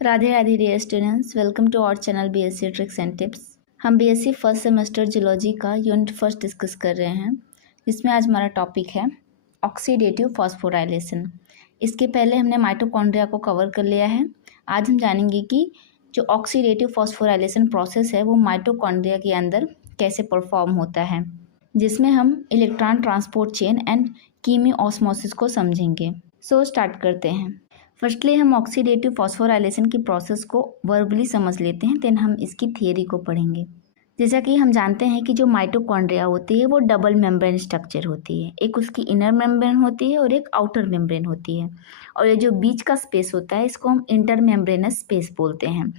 Radhe Radhe dear students, welcome to our channel BSc tricks and tips. हम BSc first semester geology का unit first discuss कर रहे हैं, जिसमें आज हमारा टॉपिक है ऑक्सीडेटिव फॉस्फोराइलेशन। इसके पहले हमने माइटोकॉन्ड्रिया को कवर कर लिया है। आज हम जानेंगे कि जो ऑक्सीडेटिव फॉस्फोराइलेशन प्रोसेस है वो माइटोकॉन्ड्रिया के अंदर कैसे परफॉर्म होता है, जिसमें हम इलेक्ट्रॉन ट्रांसपोर्ट चेन एंड कीमियोस्मोसिस को समझेंगे। सो स्टार्ट करते हैं। फर्स्टली हम ऑक्सीडेटिव फॉस्फोराइलेशन की प्रोसेस को वर्बली समझ लेते हैं, देन हम इसकी थियरी को पढ़ेंगे। जैसा कि हम जानते हैं कि जो माइटोकॉन्ड्रिया होती है वो डबल मेम्ब्रेन स्ट्रक्चर होती है। एक उसकी इनर मेम्ब्रेन होती है और एक आउटर मेम्ब्रेन होती है, और ये जो बीच का स्पेस होता है इसको हम इंटर मेम्ब्रेनस स्पेस बोलते हैं।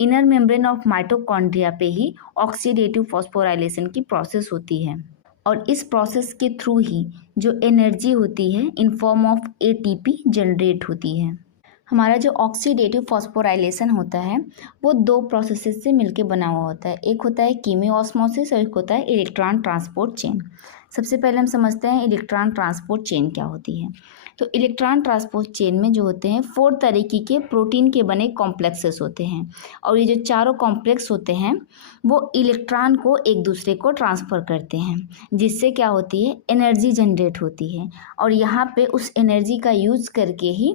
इनर मेम्ब्रेन ऑफ माइटोकॉन्ड्रिया पे ही ऑक्सीडेटिव फॉस्फोराइलेशन की प्रोसेस होती है, और इस प्रोसेस के थ्रू ही जो एनर्जी होती है in form of ATP generate होती है। हमारा जो ऑक्सीडेटिव फॉस्फोराइलेशन होता है वो दो प्रोसेसेस से मिलकर बना हुआ होता है। एक होता है कीमियोस्मोसिस और एक होता है इलेक्ट्रॉन ट्रांसपोर्ट चेन। सबसे पहले हम समझते हैं इलेक्ट्रॉन ट्रांसपोर्ट चेन क्या होती है। तो इलेक्ट्रॉन ट्रांसपोर्ट चेन में जो होते हैं 4 तरीके के प्रोटीन के बने कॉम्प्लेक्सेस होते हैं, और ये जो चारों कॉम्प्लेक्स होते हैं वो इलेक्ट्रॉन को एक दूसरे को ट्रांसफ़र करते हैं, जिससे क्या होती है एनर्जी जनरेट होती है। और यहाँ पे उस एनर्जी का यूज़ करके ही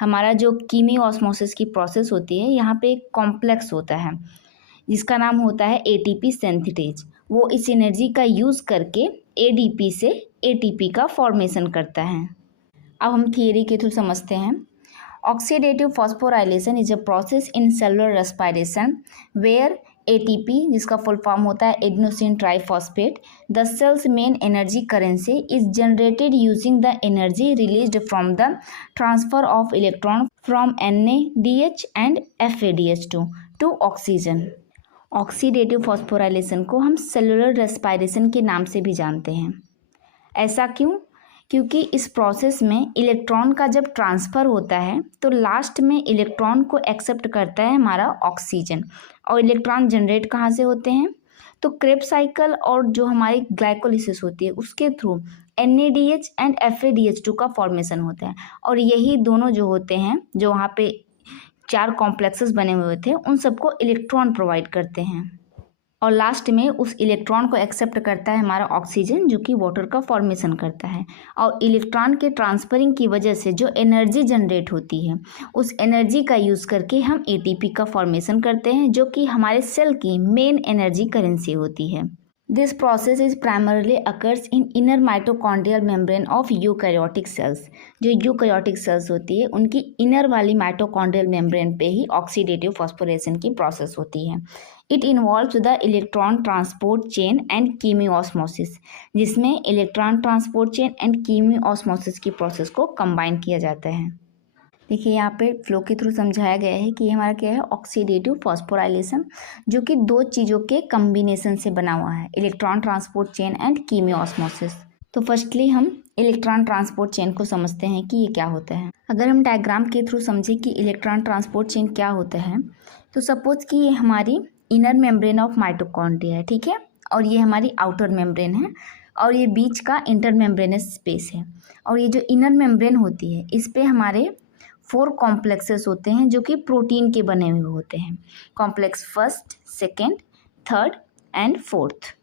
हमारा जो कीमियोस्मोसिस की प्रोसेस होती है, यहाँ पे एक कॉम्प्लेक्स होता है जिसका नाम होता है एटीपी सिंथेटेज। वो इस एनर्जी का यूज़ करके एडीपी से एटीपी का फॉर्मेशन करता है। अब हम थियरी के थ्रू समझते हैं। Oxidative phosphorylation is a process in cellular respiration where ATP, जिसका फुल फॉर्म होता है adenosine triphosphate, the cell's main energy currency, is generated using the energy released from the transfer of electron from NADH and FADH2 to oxygen. Oxidative phosphorylation को हम cellular respiration के नाम से भी जानते हैं। ऐसा क्यों? क्योंकि इस प्रोसेस में इलेक्ट्रॉन का जब ट्रांसफ़र होता है तो लास्ट में इलेक्ट्रॉन को एक्सेप्ट करता है हमारा ऑक्सीजन, और इलेक्ट्रॉन जनरेट कहाँ से होते हैं? तो क्रेब्स साइकिल और जो हमारी ग्लाइकोलिसिस होती है उसके थ्रू NADH एंड FADH2 का फॉर्मेशन होता है, और यही दोनों जो होते हैं जो वहाँ पे 4 कॉम्प्लेक्सेस बने हुए थे उन सबको इलेक्ट्रॉन प्रोवाइड करते हैं, और लास्ट में उस इलेक्ट्रॉन को एक्सेप्ट करता है हमारा ऑक्सीजन, जो कि वाटर का फॉर्मेशन करता है। और इलेक्ट्रॉन के ट्रांसफरिंग की वजह से जो एनर्जी जनरेट होती है उस एनर्जी का यूज़ करके हम एटीपी का फॉर्मेशन करते हैं, जो कि हमारे सेल की मेन एनर्जी करेंसी होती है। This process is primarily occurs in inner mitochondrial membrane of eukaryotic cells. जो यूकैरियोटिक सेल्स होती है उनकी इनर वाली माइटोकॉन्ड्रियल मेम्ब्रेन पे ही ऑक्सीडेटिव फॉस्फोरेशन की प्रोसेस होती है। It involves the electron transport chain and chemiosmosis, जिसमें electron transport chain and chemiosmosis की प्रोसेस को कंबाइन किया जाता है। देखिए यहाँ पे फ्लो के थ्रू समझाया गया है कि ये हमारा क्या है ऑक्सीडेटिव फॉस्फोराइलेशन, जो कि 2 चीज़ों के कम्बिनेशन से बना हुआ है, इलेक्ट्रॉन ट्रांसपोर्ट चेन एंड कीमियोस्मोसिस। तो फर्स्टली हम इलेक्ट्रॉन ट्रांसपोर्ट चेन को समझते हैं कि ये क्या होता है। अगर हम डायग्राम के थ्रू समझें कि इलेक्ट्रॉन ट्रांसपोर्ट चेन क्या होता है, तो सपोज कि ये हमारी इनर मेम्ब्रेन ऑफ माइटोकॉन्ड्रिया है, ठीक है, और ये हमारी आउटर मेम्ब्रेन है, और ये बीच का इंटर मेम्ब्रेनस स्पेस है। और ये जो इनर मेम्ब्रेन होती है इस पे हमारे 4 कॉम्प्लेक्सेस होते हैं जो कि प्रोटीन के बने हुए होते हैं। Complex first, second, third and fourth.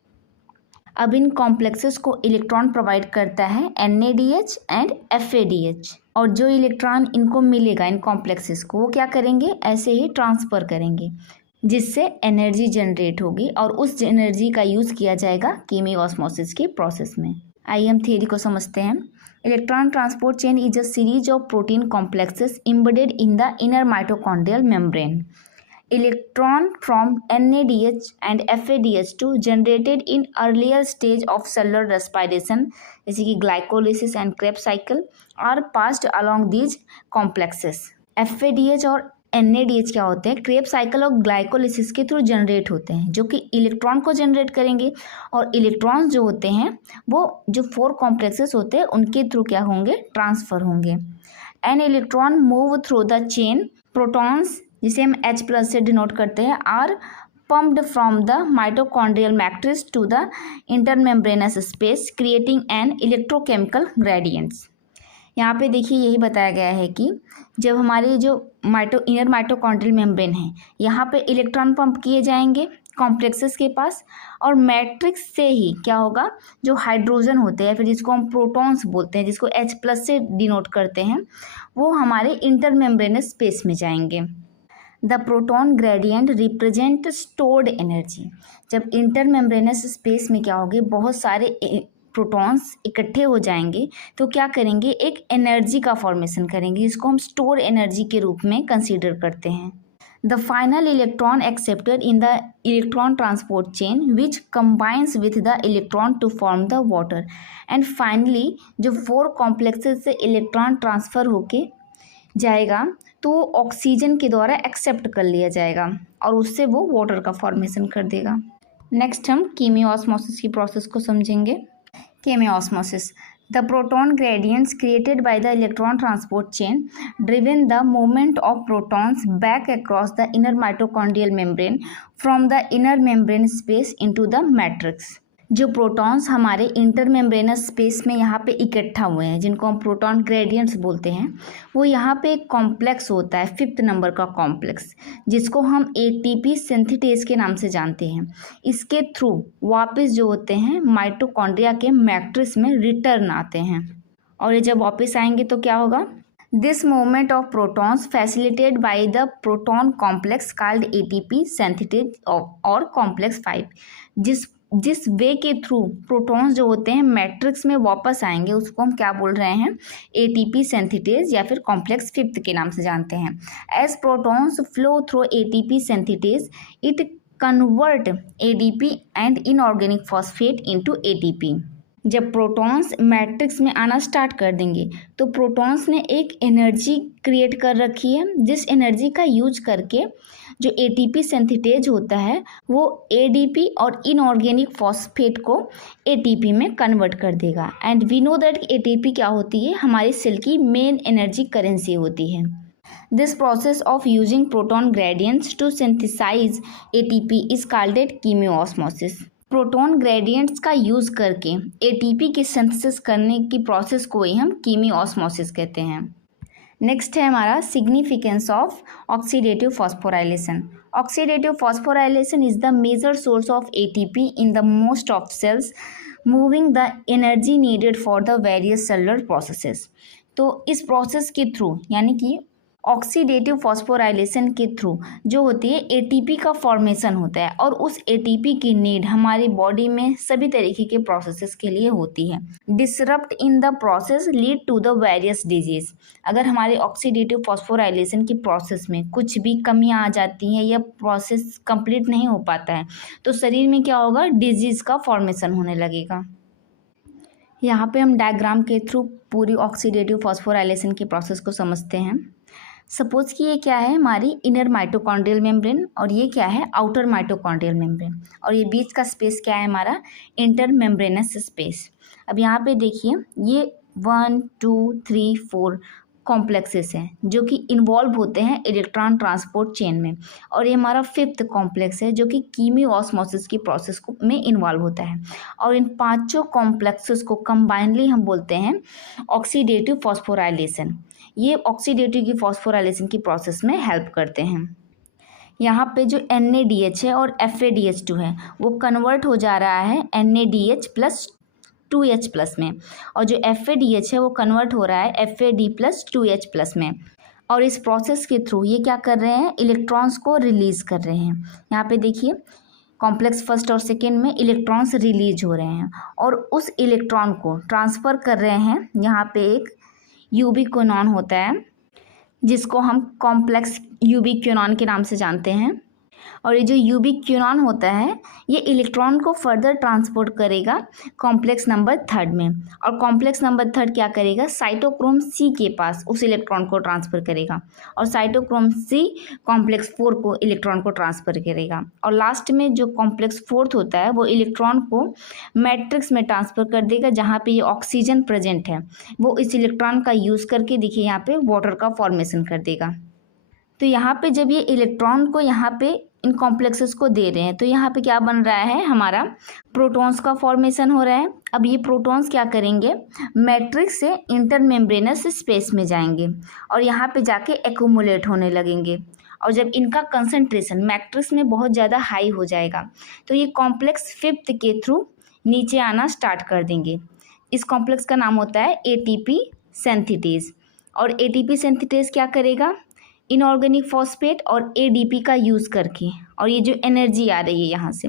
अब इन कॉम्प्लेक्सेस को इलेक्ट्रॉन प्रोवाइड करता है NADH एंड FADH, और जो इलेक्ट्रॉन इनको मिलेगा इन कॉम्प्लेक्सेस को वो क्या करेंगे, ऐसे ही ट्रांसफ़र करेंगे, जिससे एनर्जी जनरेट होगी, और उस एनर्जी का यूज़ किया जाएगा कीमियोस्मोसिस की प्रोसेस में। आइए हम थियरी को समझते हैं। Electron transport chain is a series of protein complexes embedded in the inner mitochondrial membrane. Electron from NADH and FADH2 generated in earlier stage of cellular respiration, जैसे कि glycolysis and Krebs cycle, are passed along these complexes. FADH और NADH क्या होते हैं, Krebs cycle और glycolysis के through generate होते हैं, जो कि इलेक्ट्रॉन को जनरेट करेंगे, और इलेक्ट्रॉन्स जो होते हैं वो जो 4 कॉम्प्लेक्सेस होते हैं उनके थ्रू क्या होंगे, ट्रांसफ़र होंगे। An electron move through the chain, protons जिसे हम H+ से डिनोट करते हैं are pumped from the mitochondrial matrix to the intermembranous space, creating an electrochemical gradients. यहाँ पे देखिए यही बताया गया है कि जब हमारे जो इनर माइटोकॉन्ड्रियल मेम्ब्रेन है, यहाँ पे इलेक्ट्रॉन पंप किए जाएंगे कॉम्प्लेक्सेस के पास, और मैट्रिक्स से ही क्या होगा, जो हाइड्रोजन होते हैं फिर जिसको हम प्रोटॉन्स बोलते हैं, जिसको H+ से डिनोट करते हैं, वो हमारे इंटरमेम्ब्रेनस स्पेस में जाएंगे। The proton gradient represent stored energy. जब इंटरमेम्ब्रेनस स्पेस में क्या होगे, बहुत सारे प्रोटॉन्स इकट्ठे हो जाएंगे तो क्या करेंगे, एक एनर्जी का फॉर्मेशन करेंगे, जिसको हम स्टोर एनर्जी के रूप में कंसीडर करते हैं। The final electron accepted in the electron transport chain which combines with the electron to form the water, and finally जो 4 complexes से इलेक्ट्रॉन ट्रांसफ़र होके जाएगा तो वो ऑक्सीजन के द्वारा एक्सेप्ट कर लिया जाएगा और उससे वो वाटर का फॉर्मेशन कर देगा। नेक्स्ट हम कीमियोस्मोसिस की प्रोसेस को समझेंगे। कीमियोस्मोसिस, the proton gradients created by the electron transport chain driven the movement of protons back across the inner mitochondrial membrane from the inner membrane space into the matrix। जो protons हमारे intermembranous space में यहाँ पे इकट्ठा हुए हैं, जिनको हम प्रोटॉन ग्रेडियंट्स बोलते हैं, वो यहाँ पे एक कॉम्प्लेक्स होता है 5th नंबर का कॉम्प्लेक्स, जिसको हम ATP सिंथेटेज के नाम से जानते हैं। इसके थ्रू वापस जो होते हैं माइटोकॉन्ड्रिया के मैट्रिक्स में रिटर्न आते हैं, और ये जब वापस आएंगे तो क्या होगा, this movement of protons facilitated by the proton complex called ATP synthetase और कॉम्प्लेक्स 5। जिस वे के थ्रू प्रोटॉन्स जो होते हैं मैट्रिक्स में वापस आएंगे उसको हम क्या बोल रहे हैं, ATP सिंथेटेज या फिर कॉम्प्लेक्स 5 के नाम से जानते हैं। As protons flow through ATP synthetase it convert ADP and inorganic phosphate into ATP। जब प्रोटॉन्स मैट्रिक्स में आना स्टार्ट कर देंगे तो प्रोटॉन्स ने एक एनर्जी क्रिएट कर रखी है, जिस एनर्जी का यूज करके जो ATP सिंथेटेज होता है वो ADP और इनऑर्गेनिक फॉस्फेट को ATP में कन्वर्ट कर देगा। And we know that ATP क्या होती है, हमारी सेल की मेन एनर्जी करेंसी होती है। This process of using proton gradients to synthesise ATP is called chemiosmosis. Proton gradients का यूज़ करके ATP की सिंथेसिस करने की प्रोसेस को ही हम कीमियोस्मोसिस कहते हैं। नेक्स्ट है हमारा significance of oxidative phosphorylation. Oxidative phosphorylation is the major source of ATP in the most of cells, moving the energy needed for the various cellular processes. तो इस प्रोसेस के थ्रू यानी कि ऑक्सीडेटिव फॉस्फोराइलेशन के through जो होती है ATP का फॉर्मेशन होता है, और उस ATP की नीड हमारी बॉडी में सभी तरीके के प्रोसेसेस के लिए होती है। Disrupt in the process lead to the various disease. अगर हमारे ऑक्सीडेटिव फॉस्फोराइलेशन की प्रोसेस में कुछ भी कमियां आ जाती हैं या प्रोसेस कंप्लीट नहीं हो पाता है तो शरीर में क्या होगा, डिजीज़ का फॉर्मेशन होने लगेगा। यहाँ पे हम डायग्राम के थ्रू पूरी ऑक्सीडेटिव फॉस्फोराइलेशन की प्रोसेस को समझते हैं। सपोज कि ये क्या है, हमारी इनर माइटोकॉन्ड्रियल मेम्ब्रेन, और ये क्या है, आउटर माइटोकॉन्ड्रियल मेम्ब्रेन, और ये बीच का स्पेस क्या है, हमारा इंटर मेम्ब्रेनस स्पेस। अब यहाँ पे देखिए ये 1 2 3 4 कॉम्प्लेक्सेस हैं जो कि इन्वॉल्व होते हैं इलेक्ट्रॉन ट्रांसपोर्ट चेन में, और ये हमारा 5th कॉम्प्लेक्स है जो कि कीमियोस्मोसिस की प्रोसेस को में इन्वॉल्व होता है। और इन 5 कॉम्प्लेक्सेस को कंबाइनली हम बोलते हैं ऑक्सीडेटिव फॉस्फोराइलेशन। ये ऑक्सीडेटिव की फॉस्फोराइलेशन की प्रोसेस में हेल्प करते हैं। यहाँ पे जो NADH है और FADH2 है वो कन्वर्ट हो जा रहा है NADH प्लस 2H प्लस में, और जो FADH है वो कन्वर्ट हो रहा है FAD प्लस 2H प्लस में। और इस प्रोसेस के थ्रू ये क्या कर रहे हैं, इलेक्ट्रॉन्स को रिलीज़ कर रहे हैं। यहाँ पे देखिए कॉम्प्लेक्स 1st और 2nd में इलेक्ट्रॉन्स रिलीज हो रहे हैं और उस इलेक्ट्रॉन को ट्रांसफ़र कर रहे हैं। यहाँ पे एक यूबिक्विनॉन होता है जिसको हम कॉम्प्लेक्स यूबिक्विनॉन के नाम से जानते हैं, और ये जो यूबिक्विनॉन होता है ये इलेक्ट्रॉन को फर्दर ट्रांसपोर्ट करेगा कॉम्प्लेक्स नंबर 3 में, और कॉम्प्लेक्स नंबर 3 क्या करेगा, साइटोक्रोम C के पास उस इलेक्ट्रॉन को ट्रांसफ़र करेगा, और साइटोक्रोम C कॉम्प्लेक्स 4 को इलेक्ट्रॉन को ट्रांसफ़र करेगा, और लास्ट में जो कॉम्प्लेक्स 4th होता है वो इलेक्ट्रॉन को मैट्रिक्स में ट्रांसफ़र कर देगा जहाँ पे ये ऑक्सीजन प्रेजेंट है, वो इस इलेक्ट्रॉन का यूज़ करके देखिए यहाँ पे वाटर का फॉर्मेशन कर देगा। तो यहाँ पे जब ये इलेक्ट्रॉन को यहाँ पे इन कॉम्प्लेक्सेस को दे रहे हैं तो यहाँ पे क्या बन रहा है, हमारा प्रोटॉन्स का फॉर्मेशन हो रहा है। अब ये प्रोटॉन्स क्या करेंगे, मैट्रिक्स से इंटरमेम्ब्रेनस स्पेस में जाएंगे और यहाँ पे जाके एक्यूमुलेट होने लगेंगे। और जब इनका कंसंट्रेशन मैट्रिक्स में बहुत ज़्यादा हाई हो जाएगा तो ये कॉम्प्लेक्स फिफ्थ के थ्रू नीचे आना स्टार्ट कर देंगे। इस कॉम्प्लेक्स का नाम होता है एटीपी सिंथेटेज। और एटीपी सिंथेटेज क्या करेगा, इनऑर्गेनिक फॉस्फेट और एडीपी का यूज़ करके, और ये जो एनर्जी आ रही है यहाँ से,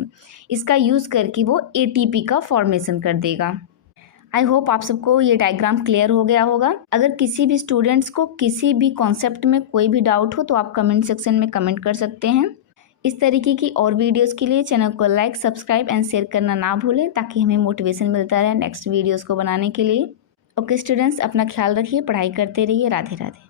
इसका यूज़ करके वो एटीपी का फॉर्मेशन कर देगा। आई होप आप सबको ये डायग्राम क्लियर हो गया होगा। अगर किसी भी स्टूडेंट्स को किसी भी कॉन्सेप्ट में कोई भी डाउट हो तो आप कमेंट सेक्शन में कमेंट कर सकते हैं। इस तरीके की और वीडियोस के लिए चैनल को लाइक, सब्सक्राइब एंड शेयर करना ना भूलें ताकि हमें मोटिवेशन मिलता रहे नेक्स्ट वीडियोस को बनाने के लिए। ओके स्टूडेंट्स, अपना ख्याल रखिए, पढ़ाई करते रहिए। राधे राधे।